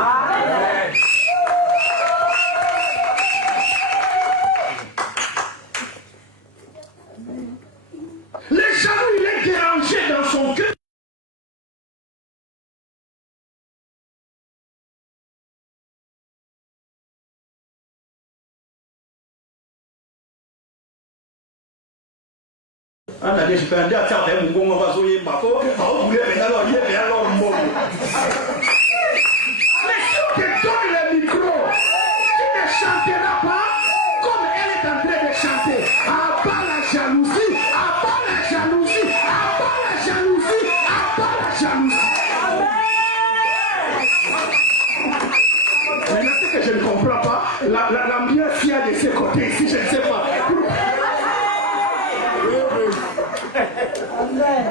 Les jaloux, il est dérangé dans son cœur. Mais si on te donne le micro, tu ne chanteras pas comme elle est en train de chanter. À part la jalousie, à part la jalousie, à part la jalousie, à part la jalousie. Maintenant, ce que je ne comprends pas, l'ambiance qu'il y a de ce côté ici, je ne sais pas.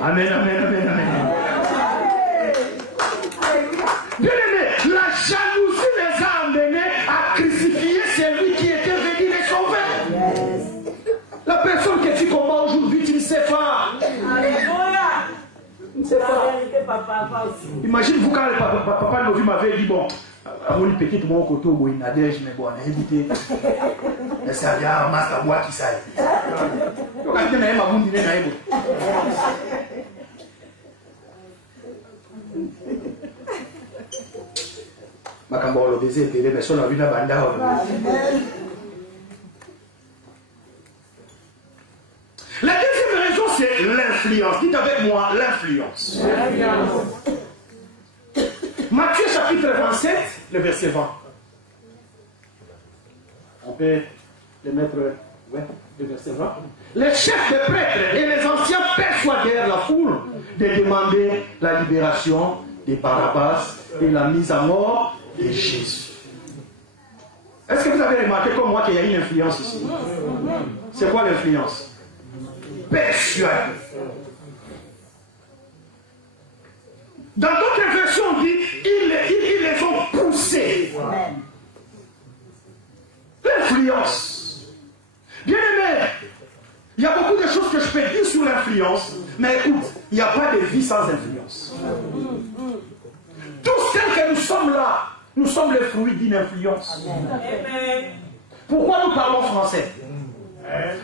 Amen, amen, amen, amen. Bien aimé, la jalousie les a amenés à crucifier celui qui était venu les sauver. La personne que tu combats aujourd'hui, tu ne sais pas. Tu ne sais pas. Imagine-vous quand le papa Novi m'avait dit, bon, à mon petit, mon côté, il Nadège, mais bon, on a évité. Mais ça vient à master bois qui s'aille. Donc, quand il y a un bon dîner, la deuxième raison, c'est l'influence. Dites avec moi, l'influence. Matthieu chapitre 27, le verset 20. On peut le mettre, ouais, le verset 20. Les chefs des prêtres et les anciens persuadèrent la foule de demander la libération de Barabbas et la mise à mort de Jésus. Est-ce que vous avez remarqué comme moi qu'il y a une influence ici? C'est quoi l'influence? Persuader. Dans d'autres versions, on dit ils les ont poussés. L'influence. Bien aimé, il y a beaucoup de choses que je peux dire sur l'influence, mais écoute, il n'y a pas de vie sans influence. Tous ceux que nous sommes là, nous sommes les fruits d'une influence. Pourquoi nous parlons français?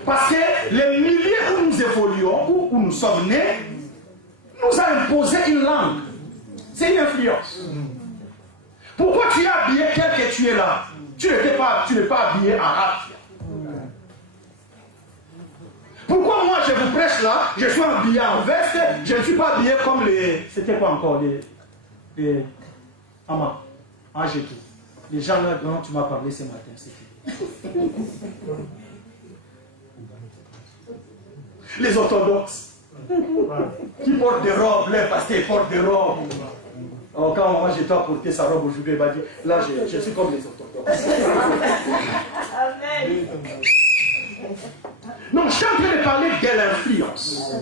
Parce que les milieux où nous évoluons, où nous sommes nés, nous a imposé une langue. C'est une influence. Pourquoi tu es habillé tel que tu es là? Tu n'es pas habillé en arabe. Pourquoi moi je vous prêche là, je suis habillé en veste, je ne suis pas habillé comme les... C'était quoi encore? Les gens là dont tu m'as parlé ce matin. Les orthodoxes qui portent des robes, les pasteurs portent des robes. Alors, quand moi j'étais à porter sa robe aujourd'hui, il m'a dit, là je suis comme les orthodoxes. Amen. Donc, je suis en train de parler de l'influence.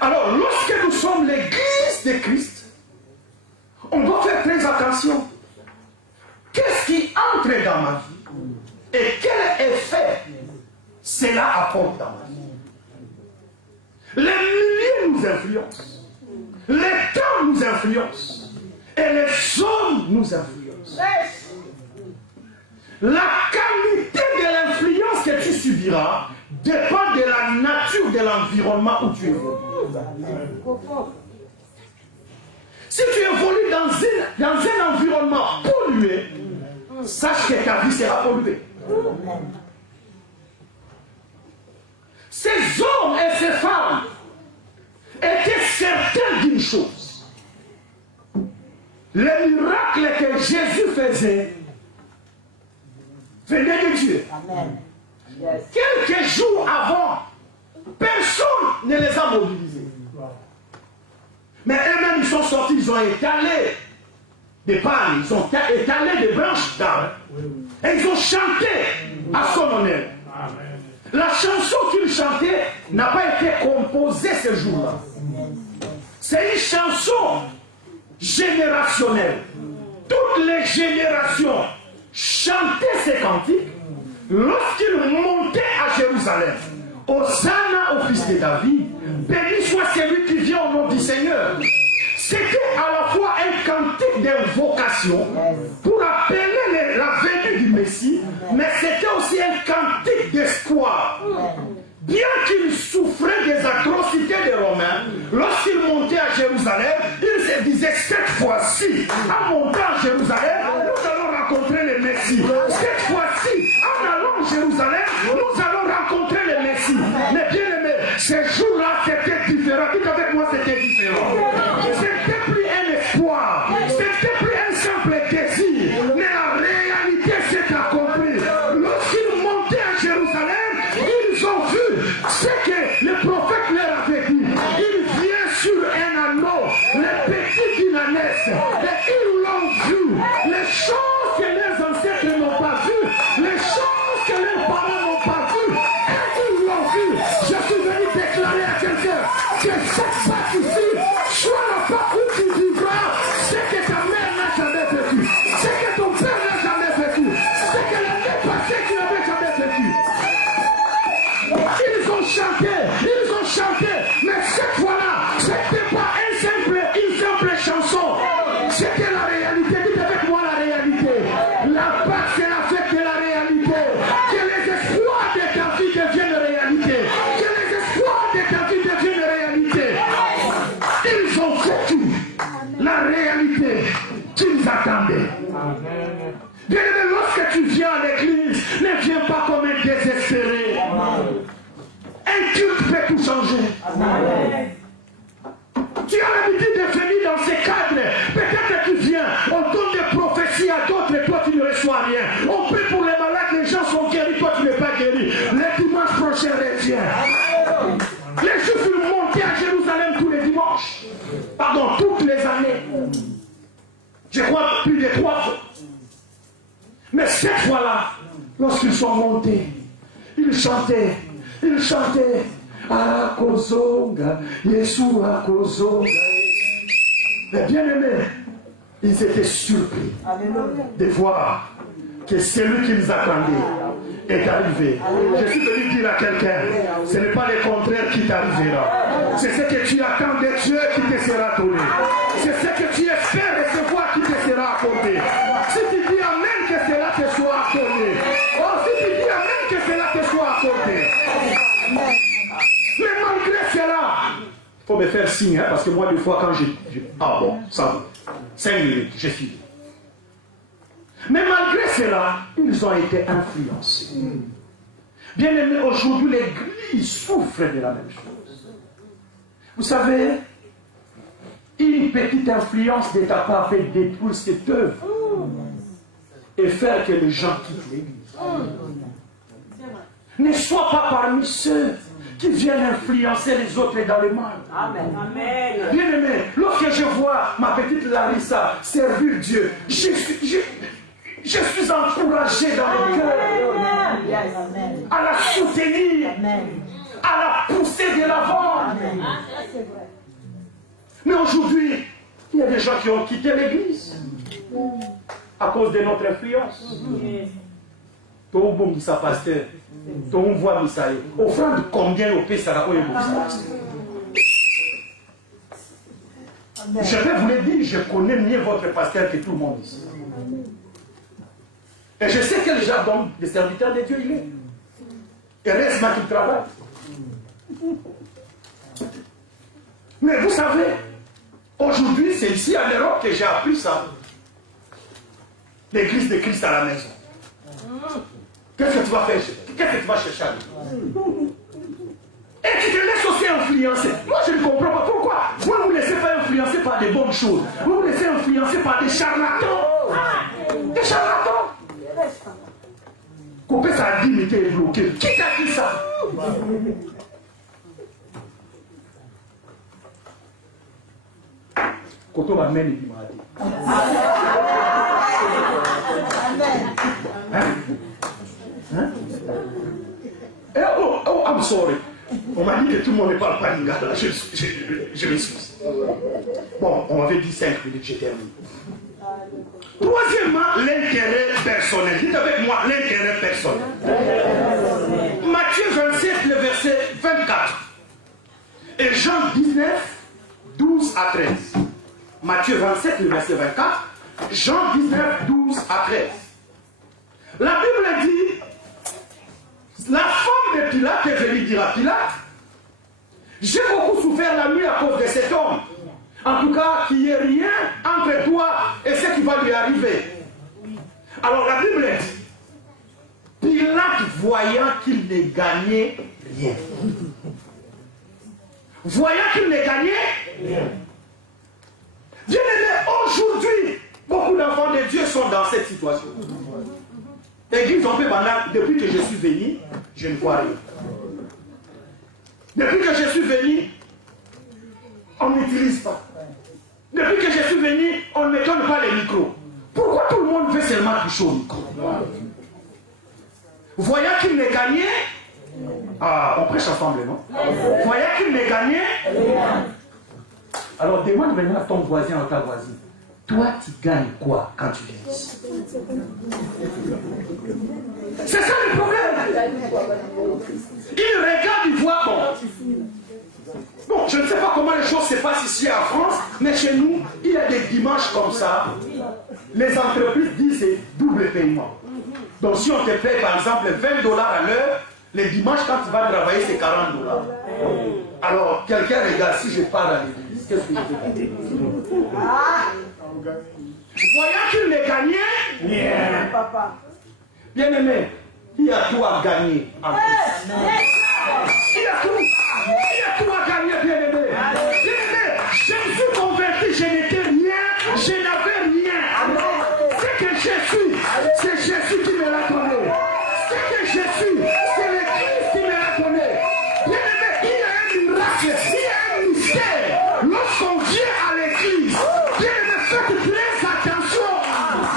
Alors, lorsque nous sommes l'église de Christ, on doit faire très attention. Qu'est-ce qui entre dans ma vie et quel effet cela apporte dans ma vie? Les milieux nous influencent, les temps nous influencent et les hommes nous influencent. La qualité de l'influence que tu subiras dépend de la nature de l'environnement où tu évolues. Si tu évolues dans un environnement pollué, sache que ta vie sera polluée. Ces hommes et ces femmes étaient certains d'une chose. Les miracles que Jésus faisait venaient de Dieu. Amen. Yes. Quelques jours avant, personne ne les a mobilisés. Mais eux-mêmes, ils sont sortis, ils ont étalé des palmes, ils ont étalé des branches d'arbres. Et ils ont chanté à son honneur. La chanson qu'ils chantaient n'a pas été composée ce jour-là. C'est une chanson générationnelle. Toutes les générations chantaient ces cantiques lorsqu'ils montaient à Jérusalem. Hosanna au fils de David, béni soit celui qui vient au nom du Seigneur. C'était à la fois un cantique d'invocation pour appeler la venue du Messie, mais c'était aussi un cantique d'espoir. Bien qu'ils souffraient des atrocités des Romains, lorsqu'ils montaient à Jérusalem, ils se disaient cette fois-ci, en montant à Jérusalem, nous allons rencontrer le Messie. Cette fois-ci, en allant à Jérusalem, nous allons rencontrer le Messie. Mais bien aimé, ces jours-là, c'était différent. Dites avec moi, c'était différent. C'était plus un espoir, c'était plus un simple désir, mais la réalité s'est accomplie. Lorsqu'ils montaient à Jérusalem, ils ont vu ce que le prophète leur avait dit. Il vient sur un anneau, le petit d'une ânesse, et ils l'ont vu. Les choses que leurs ancêtres n'ont pas vues, les choses que leurs parents n'ont pas vues, et ils l'ont vu. Je suis venu déclarer à quelqu'un que cette partie-ci soit la part où tu vivras ce que ta mère n'a jamais vécu, ce que ton père n'a jamais vécu, ce que l'année passée tu n'avais jamais vécu. Ils ont chanté, mais cette fois-là, ce n'était pas une simple chanson, c'était la réalité. Dites avec moi la réalité. La Pâque, c'est la fête de la réalité. Que les espoirs de ta vie deviennent réalité. Que les espoirs de ta vie deviennent réalité. Ils ont vécu la réalité qu'ils attendaient. Bien aimé, lorsque tu viens à l'église, ne viens pas comme un désespéré. Un culte peut tout changer. Tu as l'habitude de venir dans ces cadres. Peut-être que tu viens, on donne des prophéties à d'autres et toi tu ne reçois rien. On prie pour les malades, les gens sont guéris, toi tu n'es pas guéri. Le dimanche prochain, reviens. Les Juifs ils montaient à Jérusalem tous les dimanches. Pardon, toutes les années. Je crois plus de 3 fois. Mais cette fois-là, lorsqu'ils sont montés, ils chantaient. Akozonga, Yeshua Akozonga. Mais bien aimés, ils étaient surpris de voir que celui qu'ils attendaient est arrivé. Je suis venu dire à quelqu'un, ce n'est pas le contraire qui t'arrivera. C'est ce que tu attends de Dieu qui te sera donné. C'est ce que tu espères recevoir qui te sera accordé. Si tu dis Amen, que cela te soit accordé. Oh, si tu dis Amen, que cela te soit accordé. Mais malgré cela, il faut me faire signe, hein, parce que moi, des fois, quand ah bon, ça va. 5 minutes, j'ai fini. Mais malgré cela, ils ont été influencés. Bien aimé, aujourd'hui, l'Église souffre de la même chose. Vous savez, une petite influence de ta part peut détruire cette œuvre et faire que les gens quittent l'Église. Ne sois pas parmi ceux qui viennent influencer les autres dans le mal. Amen. Bien aimé, lorsque je vois ma petite Larissa servir Dieu, je suis encouragé dans le cœur à la soutenir, à la pousser de l'avant. Mais aujourd'hui, il y a des gens qui ont quitté l'église à cause de notre influence. Ton bon missa pasteur, ton voix missa, offrande combien au pays sera Je vais vous le dire, je connais mieux votre pasteur que tout le monde ici. Et je sais quel genre de serviteur de Dieu il est. Et reste là qu'il travaille. Mais vous savez, aujourd'hui, c'est ici en Europe que j'ai appris ça. L'église de Christ à la maison. Qu'est-ce que tu vas faire? Qu'est-ce que tu vas chercher à lui? Et tu te laisses aussi influencer. Moi, je ne comprends pas pourquoi. Vous ne vous laissez pas influencer par des bonnes choses. Vous vous laissez influencer par des charlatans. Des charlatans. Coupé ça a dit, mais t'es bloqué. Qui t'a dit ça? Quand on va mener du mardi. Hein? Oh, I'm sorry. On m'a dit que tout le monde ne parle pas lingala. Je m'excuse. Bon, on avait dit 5 minutes, j'ai terminé. Troisièmement, l'intérêt personnel. Dites avec moi, l'intérêt personnel. Matthieu 27, le verset 24. Et Jean 19, 12 à 13. Matthieu 27, le verset 24. Jean 19, 12 à 13. La Bible dit, la femme de Pilate est venue dire à Pilate, j'ai beaucoup souffert la nuit à cause de cet homme. En tout cas, qu'il n'y ait rien entre toi et ce qui va lui arriver. Alors la Bible dit, Pilate voyant qu'il ne gagnait rien. Voyant qu'il ne gagnait rien. Bien aimé, aujourd'hui, beaucoup d'enfants de Dieu sont dans cette situation. Église, on peut banal, depuis que je suis venu, je ne vois rien. Depuis que je suis venu, on n'utilise pas. Depuis que je suis venu, on ne donne pas les micros. Pourquoi tout le monde veut seulement toucher au micro? Voyant qu'il ne gagnait, on prêche ensemble, non? Voyant qu'il ne gagnait, alors demande maintenant à ton voisin ou ta voisine, toi tu gagnes quoi quand tu viens ici? C'est ça le problème. Il regarde, il voit, bon, je ne sais pas comment les choses se passent ici en France, mais chez nous, il y a des dimanches comme ça. Les entreprises disent c'est double paiement. Donc si on te paye par exemple $20 à l'heure, les dimanches quand tu vas travailler c'est $40. Alors quelqu'un regarde, si je pars à l'église, qu'est-ce que je vais faire? Voyant qu'il ne gagnait, bien aimé, il y a tout à gagner en Christ. Il y a tout à gagner, bien aimé. Bien aimé, je me suis converti, je n'étais rien, je n'avais rien. Ce que je suis, c'est Jésus qui me l'a donné. Ce que je suis, c'est le Christ qui me l'a donné. Bien aimé, il y a un miracle, il y a un mystère. Lorsqu'on vient à l'église, bien aimé, faites très attention.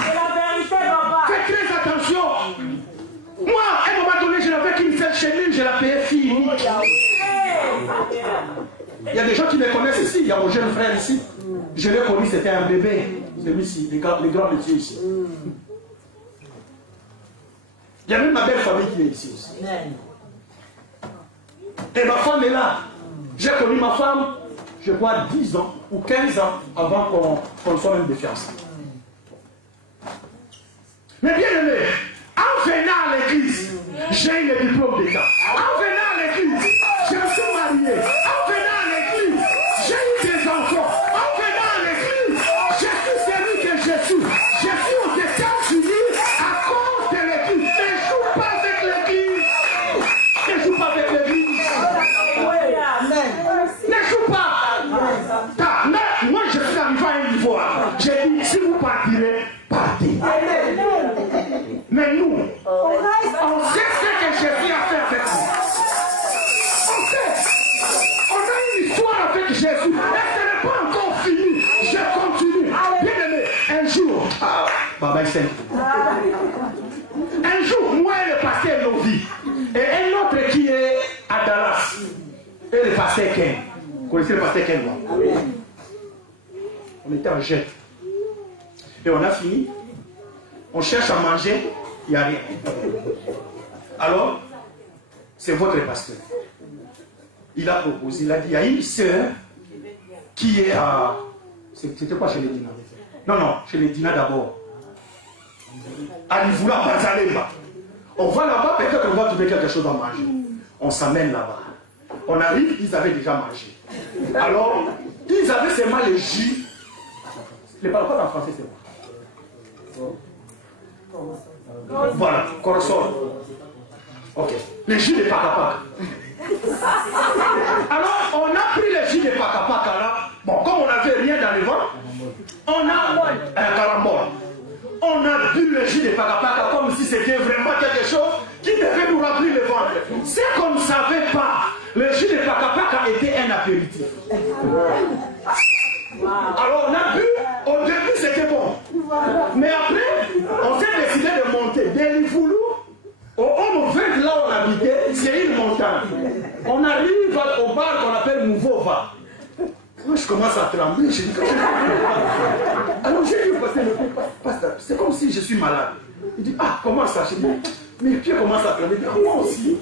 C'est la vérité, papa. Faites très attention. Moi, à un moment donné, je n'avais qu'une seule chenille, je la payais fille unique. Il y a des gens qui me connaissent ici, il y a mon jeune frère ici. Je l'ai connu, c'était un bébé, celui-ci, les grands messieurs ici. Il y a même ma belle famille qui est ici aussi. Et ma femme est là. J'ai connu ma femme, je crois, 10 ans ou 15 ans avant qu'on soit même des fiancés. Mais bien aimé, en venant à l'église, j'ai eu le diplôme d'État. En venant à l'église, je me suis marié. En venant à l'église, j'ai eu des enfants. En venant à l'église, je suis celui que je suis. Je suis aux États-Unis à cause de l'église. Ne joue pas avec l'église. Ne joue pas avec l'église. Ne joue pas. Moi, je suis arrivé à un niveau. J'ai dit, si vous partirez, partez. Mais nous, on sait ce que Jésus a fait avec nous. On sait. On a une histoire avec Jésus. Et ce n'est pas encore fini. Je continue. Bien aimé, un jour, un jour, moi et le pasteur Novi, et un autre qui est à Dallas, et le pasteur Ken. Vous connaissez le pasteur Ken, moi? On était en jet. Et on a fini. On cherche à manger, il n'y a rien. Alors, c'est votre pasteur. Il a proposé, il a dit, il y a une sœur qui est à... C'était quoi chez les Dina? Non, chez les Dina d'abord. À Nivoula, Bazalemba. On va là-bas, peut-être qu'on va trouver quelque chose à manger. On s'amène là-bas. On arrive, ils avaient déjà mangé. Alors, ils avaient seulement le jus. Les paroles en français, c'est quoi? Voilà, corosol. Ok. Le jus de Pacapaka. Alors, on a pris le jus de Pacapaka là. Bon, comme on n'avait rien dans le ventre, on a un carambole. On a bu le jus de Pacapaka comme si c'était vraiment quelque chose jus de paka-paka était un apéritif. Alors on a bu, au début c'était bon. Mais après, on s'est décidé de monter. Des Lifoulou, au Homme 20, là où on habitait, c'est une montagne. On arrive au bar qu'on appelle Mouvova. Moi je commence à trembler, je dis alors j'ai dit au pasteur, c'est comme si je suis malade. Il dit, ah comment ça? Je dis, mes pieds commencent à trembler. Moi aussi.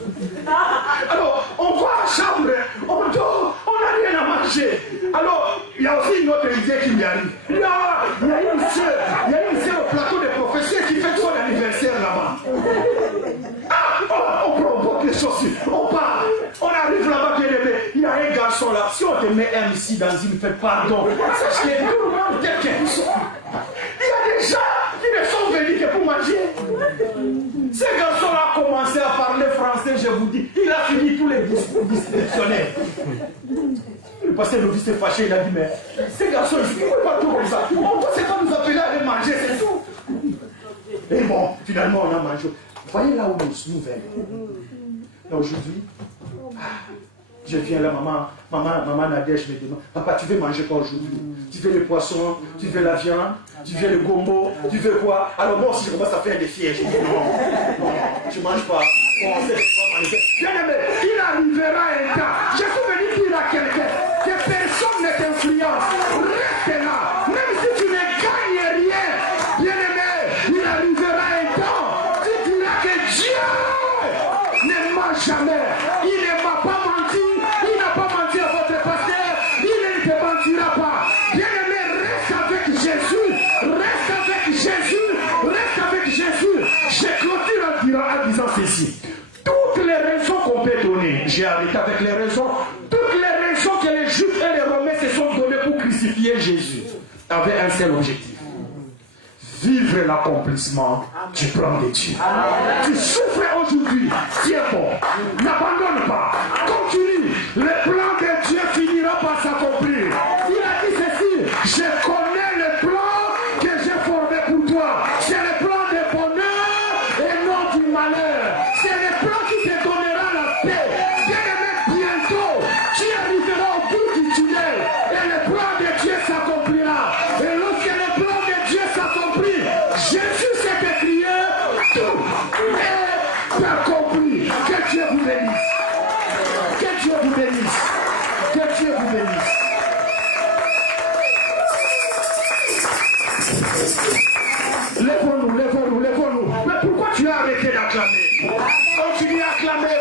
Alors on va à la chambre, on dort, on n'a rien à manger. Alors il y a aussi une autre idée qui m'y arrive. Il y a une sœur au plateau des professeurs qui fait son anniversaire là-bas. Ah, on provoque les chaussures, on part, on arrive là-bas, bien aimé. Il y a un garçon là, si on te met un ici dans une fête, pardon, sache qu'il y a tout le monde, quelqu'un qui sort. Il y a des gens qui ne sont venus que pour manger. Ce garçon-là a commencé à parler français, je vous dis, il a fini tous les dictionnaires. Le pasteur Lovis s'est fâché, il a dit, mais ces garçons, ils ne pas tout comme ça. On ne sait pas nous appeler à aller manger, c'est tout. Et bon, finalement, on a mangé. Vous voyez là où nous venons. Aujourd'hui, je viens là, maman Nadège me demande, papa, tu veux manger quoi aujourd'hui? Tu veux le poisson, tu veux la viande, tu veux le gombo, tu veux quoi? Alors moi aussi, je commence à faire des fiers. Je dis non, je ne mange pas. Bien aimé, il arrivera un temps. Je suis venu dire à quelqu'un que personne ne t'influence. Reste là, même si tu ne gagnes rien. Bien aimé, il arrivera un temps. Tu diras que Dieu ne ment jamais. Il ne m'a pas menti. Il n'a pas menti à votre pasteur. Il ne te mentira pas. Bien aimé, reste avec Jésus. Reste avec Jésus. Reste avec Jésus. Je clôture en disant ceci. Toutes les raisons qu'on peut donner, j'ai arrêté avec les raisons, toutes les raisons que les Juifs et les Romains se sont données pour crucifier Jésus avaient un seul objectif. Vivre l'accomplissement du plan de Dieu. Tu souffres aujourd'hui, tiens bon, n'abandonne pas, continue, le plan de Dieu finira par s'accomplir. Il a dit ceci, je connais le plan que j'ai formé pour toi, c'est le plan de bonheur et non du malheur, c'est le plan qui te donnera la paix. Bien-aimé, bientôt, tu arriveras au bout du tunnel et le plan de Dieu s'accomplira. Et lorsque le plan de Dieu s'accomplit, Jésus s'est écrié, tout est accompli. Que Dieu vous bénisse. Que Dieu vous bénisse. Que Dieu vous bénisse. Lèvons-nous, lèvons-nous, lèvons-nous. Mais pourquoi tu as arrêté d'acclamer? Continue à acclamer.